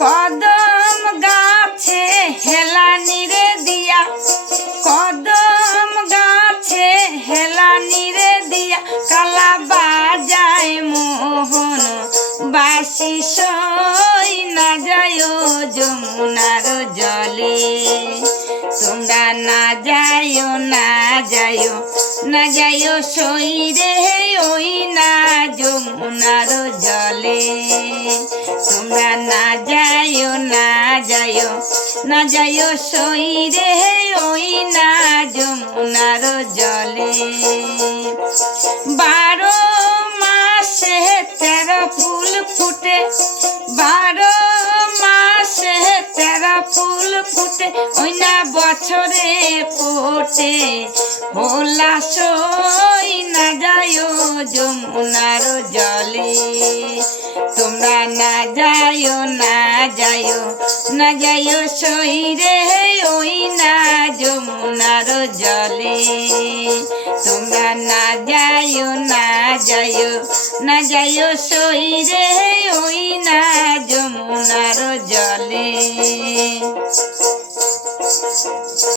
কদম গাছে হেলানি রে দিয়া, কদম গাছে হেলানি রে দিয়া, কালা বাজায় মোহন বাসি সই না যায় যমুনার জলে। তোমরা না যাইও না যাইও না যাইও সই রে ওই না যমুনার জলে। তোমরা না যাইও না যাইও না যাইও সই রে ওই না যমুনার জলে। 12 মাসে 13 ফুল ফুটে, 12 মাসে 13 ফুল ফুটে, ওই না বছরে ফোটে ভোলা সই না যাইও যমুনার জলে। তোমরা না যাইও না যাইও না যাইও সই রে ওই না যমুনার জলে। তোমরা না যাইও না যাইও না যাইও সই রে ওই না